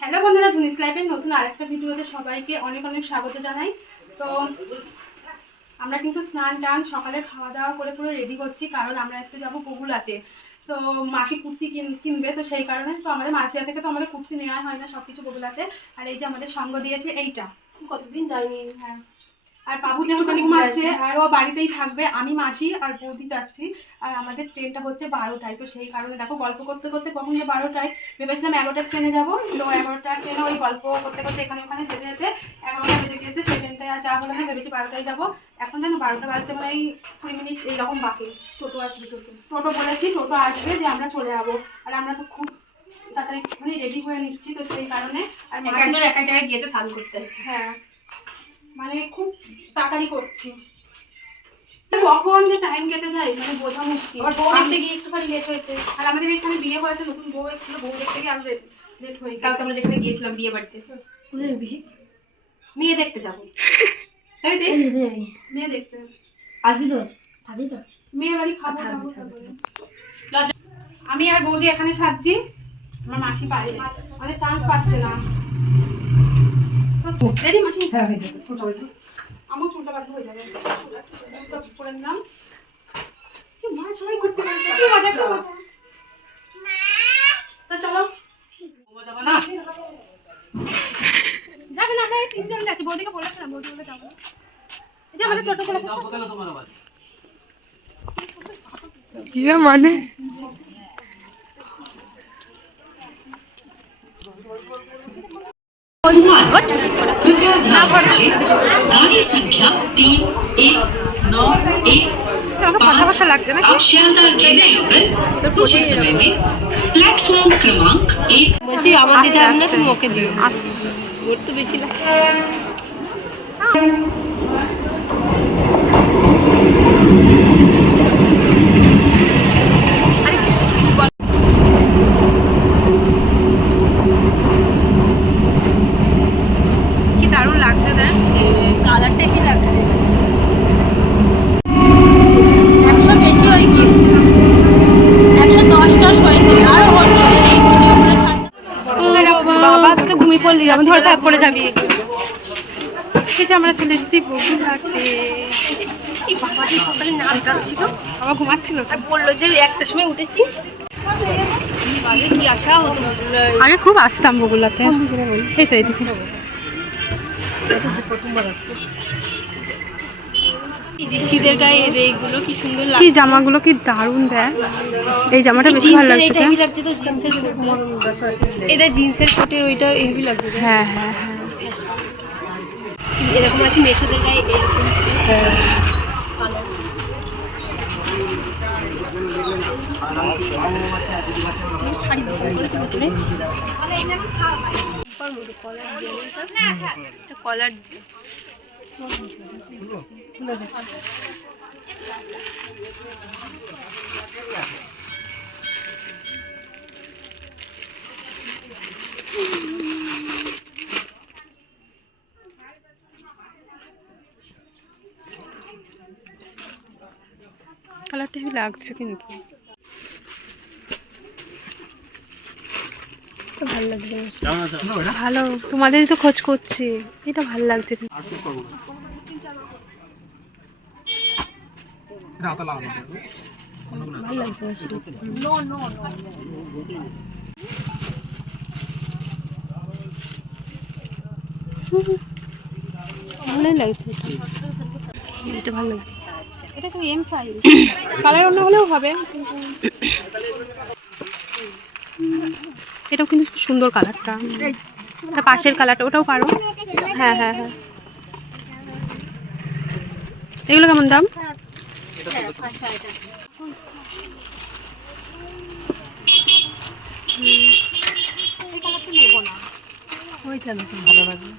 Hello বন্ধুরা ঝুনিস লাইফের নতুন আরেকটা ভিডিওতে সবাইকে অনেক অনেক স্বাগত জানাই। তো আমরা কিন্তু স্নান টান সকালে খাওয়া দাওয়া করে পুরো রেডি হচ্ছি কারণ আমরা একটু যাব বগুলাতে তো মাসি কুর্তি কিন- কিনবে তো সেই কারণে তো আমাদের মাসিয়া থেকে তো আমাদের কুর্তি নেওয়া হয় না সব কিছু বগুলাতে আর এই যে আমাদের সঙ্গ দিয়েছে এইটা। কতদিন যাইনি হ্যাঁ। আর বাবু যেহেতু ঘুমাচ্ছে আর ও বাড়িতেই থাকবে আমি মাসি আর বৌদি যাচ্ছি। আর আমাদের ট্রেনটা হচ্ছে বারোটায় তো সেই কারণে দেখো গল্প করতে করতে কখন যে বারোটায় ভেবেছিলাম এগারোটার ট্রেনে যাব তো এগারোটার ট্রেনে ওই গল্প করতে করতে এখানে ওখানে যেতে যেতে এগারোটা বেজে গিয়েছে সেই ট্রেনটায় আর যাওয়া হলো না ভেবেছি বারোটায় যাব। এখন যেন বারোটা বাজতে মানে এই কুড়ি মিনিট এইরকম বাকি। টোটো আসবে টোটো। টোটো বলেছি টোটো আসবে যে আমরা চলে যাব। আর আমরা তো খুব তাড়াতাড়ি রেডি হয়ে নিচ্ছি তো সেই কারণে আর এক জায়গায় গিয়েছে স্নান করতে। হ্যাঁ। মানে খুব তাড়াতাড়ি করছি। কখন যে টাইম কেটে যায় মানে বোঝা মুশকিল। আবার বউ দেখতে গিয়ে একটুখানি লেট হয়েছে। আর আমাদের এখানে বিয়ে হয়েছে নতুন বউ এসেছিল বউ দেখতে গিয়ে আরও লেট হয়ে কালকে আমরা যেখানে গিয়েছিলাম বিয়ে বাড়িতে। মেয়ে দেখতে যাব। তাই? তো মেয়ে দেখতে আসবি তো? থাকবি তো? মেয়ে বাড়ি তারপরে। আমি আর বৌদি এখানে সাজছি। আমার মাসি বাইরে মানে চান্স পাচ্ছে না। হ্যাঁ, হয়ে যাবে। চলো। না যাবে না আমরা তিনজন যাচ্ছি। বৌদিকে বলেছিলাম বৌদি বলে যাব যে টোটো করে মানে? गाड़ी संख्या तीन एक नौ एक কথা কথা লাগছে না आप शियालदह गेंदा युगल कुछ ही समय में प्लेटफॉर्म क्रमांक एक বলছি আমার দিদা না তুমি ওকে দিও আসতে ওর তো বেশি লাগে একটার সময় উঠেছি কি হতো? আগে খুব আসতাম বগুড়াতে এই তো এইদিকে শীতের গায়ে এইগুলো কি সুন্দর জামাগুলো কি দারুণ দেয়। এই জামাটা বেশি ভালো লাগছে এটা হেভি লাগছে তো জিন্সের এটা জিন্সের কোটের ওইটা হেভি লাগছে হ্যাঁ হ্যাঁ হ্যাঁ। এরকম আছে মেশোদের গায়ে এরকম কালার শাড়ি দোকান করেছে ভিতরে কলার কালারটা লাগছে কিন্তু। তো ভালো লাগছে। ভালো তোমাদেরই তো খোঁজ করছি। এটা ভালো লাগছে। ভালো লাগছে নো নো ভালোই লাগছে। এটা ভালো লাগছে। এটা তো এম সাইজ কালার অন্য হলেও হবে এটাও কিন্তু সুন্দর কালারটা এটা পাশের কালারটা ওটাও পারো। হ্যাঁ হ্যাঁ হ্যাঁ। এগুলো কেমন দাম? ভালো লাগবে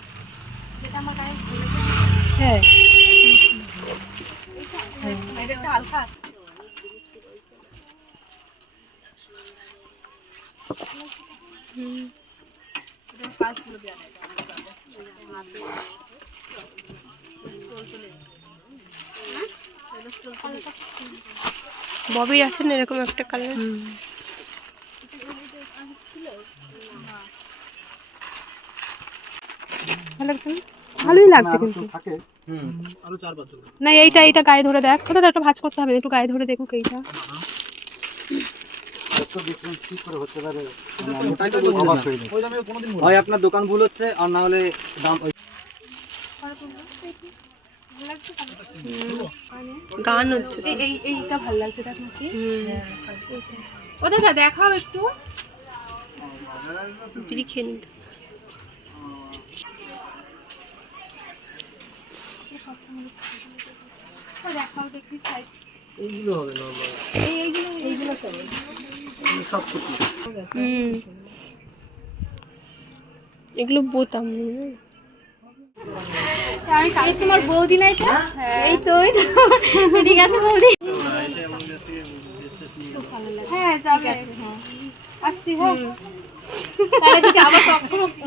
হ্যাঁ এটা একটা হালকা ববির আছে না এরকম একটা কালার ভালো লাগছে না? ভালোই লাগছে কিন্তু। থাকে আরও চার পাঁচ না এইটা এইটা গায়ে ধরে দেখ। কোথাও একটা ভাজ করতে হবে একটু গায়ে ধরে দেখুক এইটা। অবাক হয়ে যাচ্ছে। হয় আপনার দোকান ভুল হচ্ছে আর না হলে দাম গান হচ্ছে। এই এই এইটা ভালো লাগছে দেখ নাকি ও দেখা দেখাও একটু। বিড়ি খেয়ে নিতে দেখাও দেখি সাইড এইগুলো হবে নরমাল এইগুলো এইগুলো সব সব কুটি হুম। এগুলো বোতাম নেই তোমার বৌদি নাই তো হ্যাঁ। এই তো এই তো। ঠিক আছে বৌদি। হ্যাঁ যাবে। আসছি হ্যাঁ।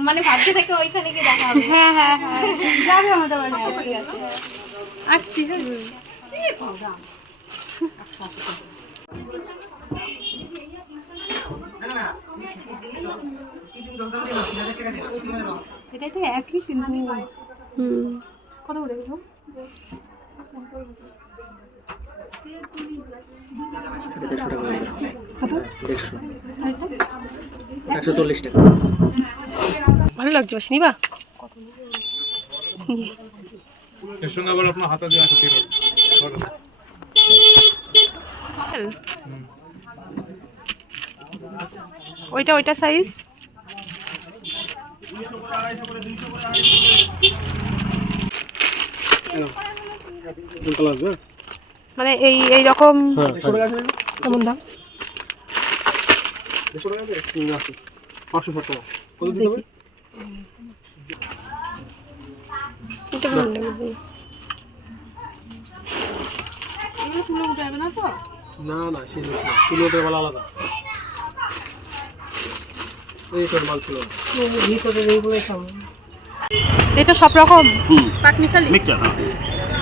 মানে ভাবতে থাকে ওইখানে গিয়ে দেখা হবে? হ্যাঁ হ্যাঁ হ্যাঁ। আসছি এটা তো একই কিন্তু। হুম। কত করে গেল একশো চল্লিশ টাকা। ভালো লাগছে বাস নিবা? এর সঙ্গে আবার আপনার হাতা দেওয়া আছে ঠিক ওইটা ওইটা সাইজ মানে এই এই রকম কেমন দাম? না তো না না সেই না। তুলো ওদের বেলা আলাদা। এই তোর মাল ছিল। এটা সব রকম? পাঁচ মিশালি? মিক্সচার হ্যাঁ।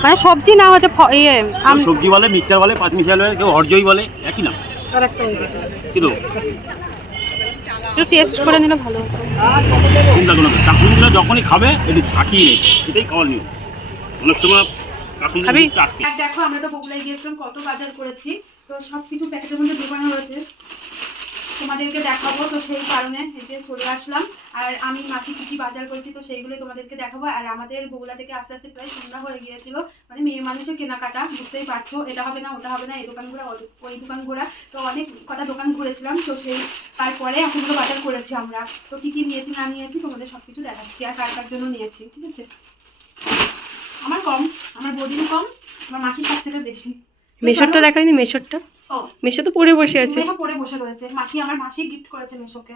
মানে সবজি না হচ্ছে ইয়ে আম- সবজি বলে মিক্সচার বলে পাঁচ মিশাল বলে কেউ হরজই বলে একই না ছিল। একটু টেস্ট করে নিলে ভালো হতো। চিন্তা করো কাকুনগুলো যখনই খাবে একটু ঝাঁকিয়ে নেবে এটাই খাওয়ার নিয়ম। অনেক সময় কাকুন খাবি? চাটকে আর দেখো আমরা তো বগুলায় গিয়েছিলাম কত বাজার করেছি। তো সব কিছু প্যাকেটের মধ্যে দোকান হয়েছে তোমাদেরকে দেখাবো, তো সেই কারণে এই যে চলে আসলাম। আর আমি মাসি কি বাজার করেছি, তো সেইগুলোই তোমাদেরকে দেখাবো। আর আমাদের বগুলা থেকে আস্তে আস্তে প্রায় সন্ধ্যা হয়ে গিয়েছিল। মানে মেয়ে মানুষের কেনাকাটা, বুঝতেই পারছ, এটা হবে না, ওটা হবে না, এই দোকান ঘোরা, ওই- দোকান ঘোরা। তো অনেক কটা দোকান ঘুরেছিলাম, তো সেই, তারপরে এখনগুলো বাজার করেছি আমরা। তো কী কী নিয়েছি, না নিয়েছি, তোমাদের সব কিছু দেখাচ্ছি, আর কার জন্য নিয়েছি, ঠিক আছে? আমার কম, আমার বদিন কম, আমার মাসির সব থেকে বেশি। মেশরটা দেখাইনি, মেশরটা? মেশো তো পড়ে বসে আছে। মেশো পরে বসে রয়েছে। মাসি আমার মাসি গিফট করেছে মেশোকে।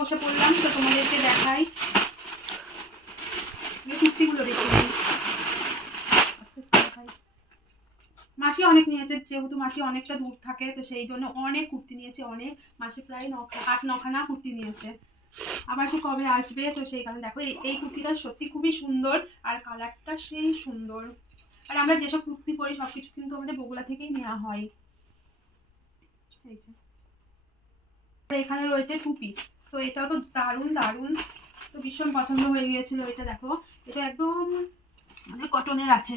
বসে পড়লাম তো তোমাদেরকে দেখাই এই কুর্তিগুলো দেখি আস্তে আস্তে দেখাই মাসি অনেক যেহেতু মাসি অনেকটা দূর থাকে, তো সেই জন্য অনেক কুর্তি নিয়েছে, অনেক মাসি প্রায় ন আট নখানা কুর্তি নিয়েছে। আবার সে কবে আসবে, তো সেই কারণে দেখো, এই কুর্তিটা সত্যি খুবই সুন্দর আর কালারটা সেই সুন্দর। আর আমরা যেসব কুর্তি পরি সব কিছু কিন্তু আমাদের বগুলা থেকেই নেওয়া হয়। এখানে রয়েছে টু পিস তো এটাও তো দারুণ দারুণ। তো ভীষণ পছন্দ হয়ে গিয়েছিল এটা, দেখো। এটা একদম মানে কটনের আছে।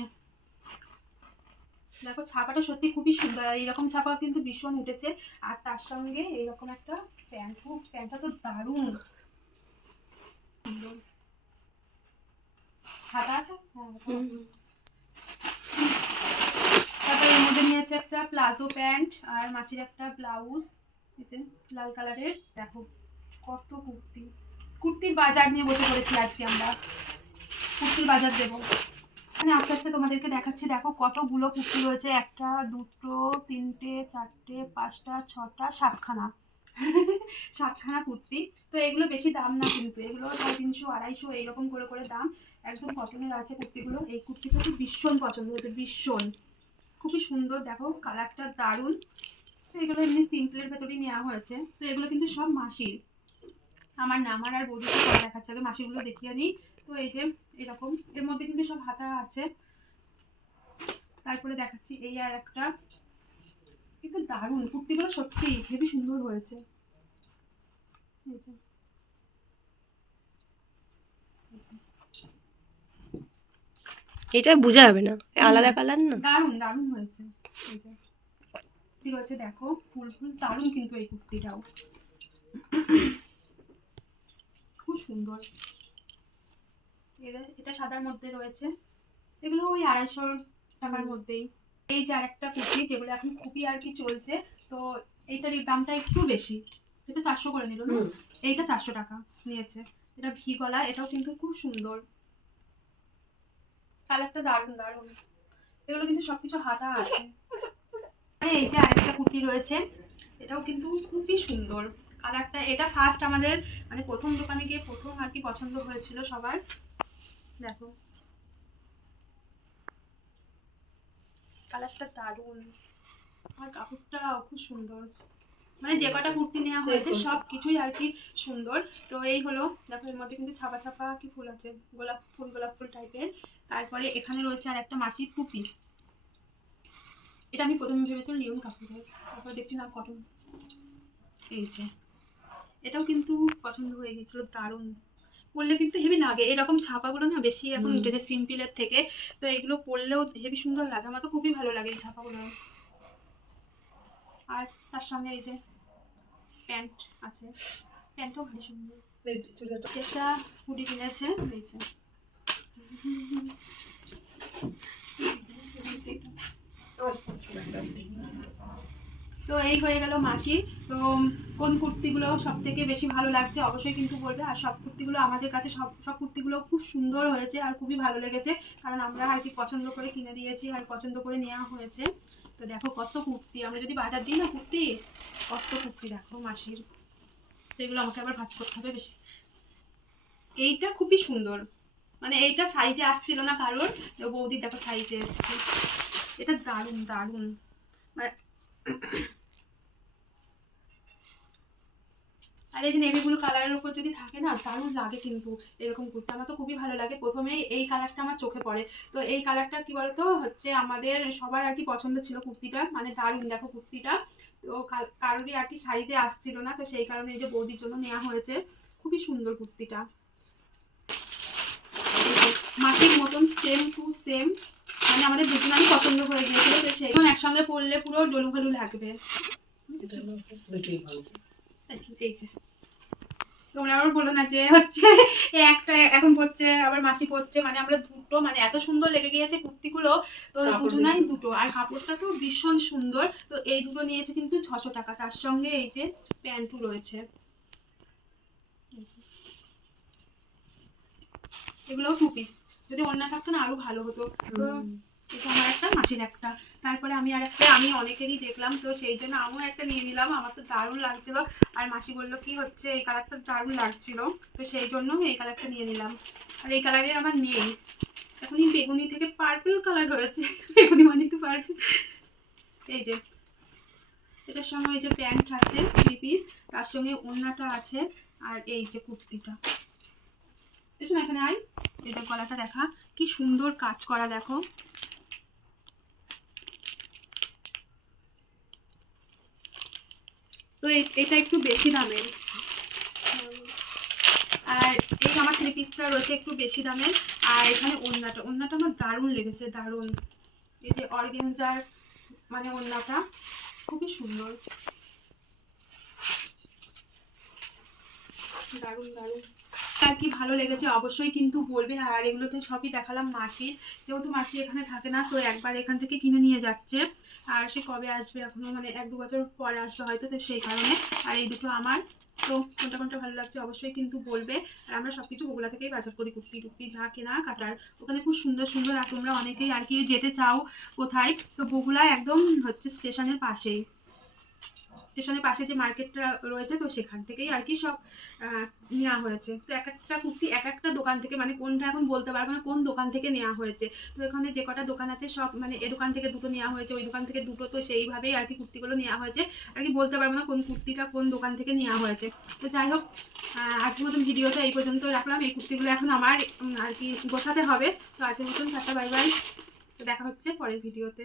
দেখো ছাপাটা সত্যি খুবই সুন্দর আর এইরকম ছাপা কিন্তু ভীষণ উঠেছে। আর তার সঙ্গে এইরকম একটা প্যান্ট প্যান্টটা তো দারুণ। হাতা আছে? হ্যাঁ তারপরে এর মধ্যে নিয়েছে একটা প্লাজো প্যান্ট আর মাসির একটা ব্লাউজ। লাল কালারের। দেখো কত কুর্তি। কুর্তির বাজার নিয়ে বসে পড়েছি আজকে আমরা। কুর্তির বাজার দেবো। মানে আস্তে আস্তে তোমাদেরকে দেখাচ্ছি। দেখো কতগুলো কুর্তি রয়েছে। একটা, দুটো, তিনটে, চারটে, পাঁচটা, ছটা, সাতখানা। সাতখানা কুর্তি। তো এগুলো বেশি দাম না কিন্তু। এগুলো সাড়ে তিনশো, আড়াইশো, এইরকম করে করে দাম। একদম কটনের আছে কুর্তিগুলো। এই কুর্তিটা খুব ভীষণ পছন্দ হয়েছে, ভীষণ। খুবই সুন্দর। দেখো কালারটা দারুণ। তো এগুলো এমনি সিম্পলের ভেতরেই নেওয়া হয়েছে। তো এগুলো কিন্তু সব মাসির। আমার না আমার আর বৌদিকে দেখাচ্ছে। আগে মাসিগুলো দেখিয়ে দিই তো এই যে এরকম। এর মধ্যে কিন্তু সব হাতা আছে। তারপরে দেখাচ্ছি এই আর একটা। কিন্তু দারুণ। কুর্তিগুলো সত্যি হেবি সুন্দর হয়েছে। এটা বোঝা যাবে না। আলাদা কালার না? দারুণ দারুণ হয়েছে। কুর্তি রয়েছে দেখো ফুল ফুল। দারুণ কিন্তু এই কুর্তিটাও। খুব সুন্দর। এটা সাদার মধ্যে রয়েছে। এগুলো ওই আড়াইশো টাকার মধ্যেই। এই যে আরেকটা কুর্তি যেগুলো এখন খুবই আর কি চলছে তো এইটার দামটা একটু বেশি। এটা চারশো করে নিল না? এইটা চারশো টাকা নিয়েছে। এটা ভি গলা এটাও কিন্তু খুব সুন্দর। কালারটা দারুণ দারুণ। এগুলো কিন্তু সবকিছু হাতা আছে। আর এই যে আরেকটা কুর্তি রয়েছে এটাও কিন্তু খুবই সুন্দর। কালারটা এটা ফার্স্ট আমাদের মানে প্রথম দোকানে গিয়ে প্রথম আর কি পছন্দ হয়েছিল সবার। দেখো। কালারটা দারুণ। আর কাপড়টাও খুব সুন্দর। মানে যে কটা কুর্তি নেওয়া হয়েছে সব কিছুই আর কি সুন্দর। তো এই হলো দেখো এর মধ্যে কিন্তু ছাপা ছাপা কি ফুল আছে? গোলাপ ফুল গোলাপ ফুল টাইপের তারপরে এখানে রয়েছে আর একটা মাসির টু পিস এটা আমি প্রথমে ভেবেছিলাম লিওন কাপড়ের তারপর দেখছি না কটন এই যে। এটাও কিন্তু পছন্দ হয়ে গেছিল দারুণ। পরলে কিন্তু হেভি লাগে। এরকম ছাপাগুলো না বেশি এখন উঠেছে সিম্পলের থেকে। তো এগুলো পরলেও হেভি সুন্দর লাগে। আমার তো খুবই ভালো লাগে এই ছাপাগুলো। আর তার সঙ্গে এই যে প্যান্ট আছে। প্যান্টও ভালো সুন্দর। একটা হুডি কিনেছে এই যে। তো এই হয়ে গেল মাসি। তো কোন কুর্তিগুলো সব থেকে বেশি ভালো লাগছে অবশ্যই কিন্তু বলবে। আর সব কুর্তিগুলো আমাদের কাছে সব সব কুর্তিগুলো খুব সুন্দর হয়েছে আর খুবই ভালো লেগেছে। কারণ আমরা আর কি পছন্দ করে কিনে দিয়েছি আর পছন্দ করে নেওয়া হয়েছে। তো দেখো কত কুর্তি। আমরা যদি বাজার দিই না কুর্তি, কত কুর্তি দেখো মাসির। তো এগুলো আমাকে আবার ভাজ করতে হবে বেশি। এইটা খুবই সুন্দর। মানে এইটা সাইজে আসছিল না কারোর। বৌদি দেখো সাইজে এসছে। এটা দারুণ দারুণ। মানে আর এই যে নেভি ব্লু কালারের উপর যদি থাকে না, দারুণ লাগে কিন্তু এরকম কুর্তি। আমার তো খুবই ভালো লাগে। প্রথমেই এই কালারটা আমার চোখে পড়ে। তো এই কালারটা কি বলতো? হচ্ছে আমাদের সবার আর কি পছন্দ ছিল কুর্তিটা। মানে দারুণ দেখো কুর্তিটা। তো কারোরই আর কি সাইজে আসছিল না। তো সেই কারণে এই যে বৌদির জন্য নেওয়া হয়েছে। খুবই সুন্দর কুর্তিটা। মাটির মতন সেম টু সেম মানে আমাদের দুজনেরই পছন্দ হয়ে গিয়েছিল। তো সেই একসঙ্গে পরলে পুরো ডলু ভালু। লাগবে এই যে তোমরা আবার বলো না যে হচ্ছে একটা এখন পড়ছে আবার মাসি পড়ছে মানে আমরা দুটো মানে এত সুন্দর লেগে গিয়েছে কুর্তিগুলো। তো দুজনাই দুটো আর কাপড়টা তো ভীষণ সুন্দর। তো এই দুটো নিয়েছে কিন্তু ছশো টাকা। তার সঙ্গে এই যে প্যান্টও রয়েছে। এগুলোও টু পিস যদি অন্য থাকতো না আরও ভালো হতো। তো এটা আমার একটা মাসির একটা। তারপরে আমি আর একটা, আমি অনেকেরই দেখলাম, তো সেই জন্য আমিও একটা নিয়ে নিলাম। আমার তো দারুণ লাগছিল। আর মাসি বলল, কি হচ্ছে? এই কালারটা দারুণ লাগছিল। তো সেই জন্য এই কালারটা নিয়ে নিলাম। আর এই কালারের আমার নেই। এখন এই বেগুনি থেকে পার্পল কালার হয়েছে। বেগুনি মানে একটু পার্পল এই যে, এটার সঙ্গে এই যে প্যান্ট আছে থ্রি পিস তার সঙ্গে ওড়নাটা আছে, আর এই যে কুর্তিটা। এসো এখানে আয়। যে গলাটা দেখা। কি সুন্দর কাজ করা, দেখো। তো এটা একটু বেশি দামের। আর এই আমার থ্রি পিসটা রয়েছে একটু বেশি দামের। আর এখানে ওড়নাটা ওড়নাটা আমার দারুণ লেগেছে, দারুণ। এই যে অর্গেনজার মানে ওড়নাটা, খুবই সুন্দর। দারুণ দারুণ। আর কি ভালো লেগেছে, অবশ্যই কিন্তু বলবে আর এগুলো তো সবই দেখালাম মাসির। যেহেতু মাসি এখানে থাকে না, তো একবার এখান থেকে কিনে নিয়ে যাচ্ছে। আর সে কবে আসবে এখনও মানে এক দু বছর পরে আসবে হয়তো, তো সেই কারণে। আর এই দুটো আমার, তো কোনটা কোনটা ভালো লাগছে, অবশ্যই কিন্তু বলবে। আর আমরা সব কিছু বগুলা থেকেই বাজার করি, কুর্তি টুর্তি, যা কেনা, কাটার। ওখানে খুব সুন্দর সুন্দর, আর তোমরা অনেকেই আর কি যেতে চাও কোথায়, তো বগুলা একদম হচ্ছে স্টেশনের পাশেই। স্টেশনের পাশে যে মার্কেটটা রয়েছে, তো সেখান থেকেই আর কি সব নেওয়া হয়েছে। তো এক একটা কুর্তি, এক একটা দোকান থেকে মানে কোনটা এখন বলতে পারব না, কোন দোকান থেকে নেওয়া হয়েছে। তো এখানে যে কটা দোকান আছে, সব মানে এ দোকান থেকে দুটো নেওয়া হয়েছে, ওই দোকান থেকে দুটো, তো সেইভাবেই আর কি কুর্তিগুলো নেওয়া হয়েছে। আর কি বলতে পারব না কোন কুর্তিটা কোন দোকান থেকে নেওয়া হয়েছে। তো যাই হোক আজকের মতন ভিডিওটা এই পর্যন্ত রাখলাম। এই কুর্তিগুলো এখন আমার আর কি গোছাতে হবে। তো আজকের মতন টাটা, বাই বাই। তো দেখা হচ্ছে পরের ভিডিওতে।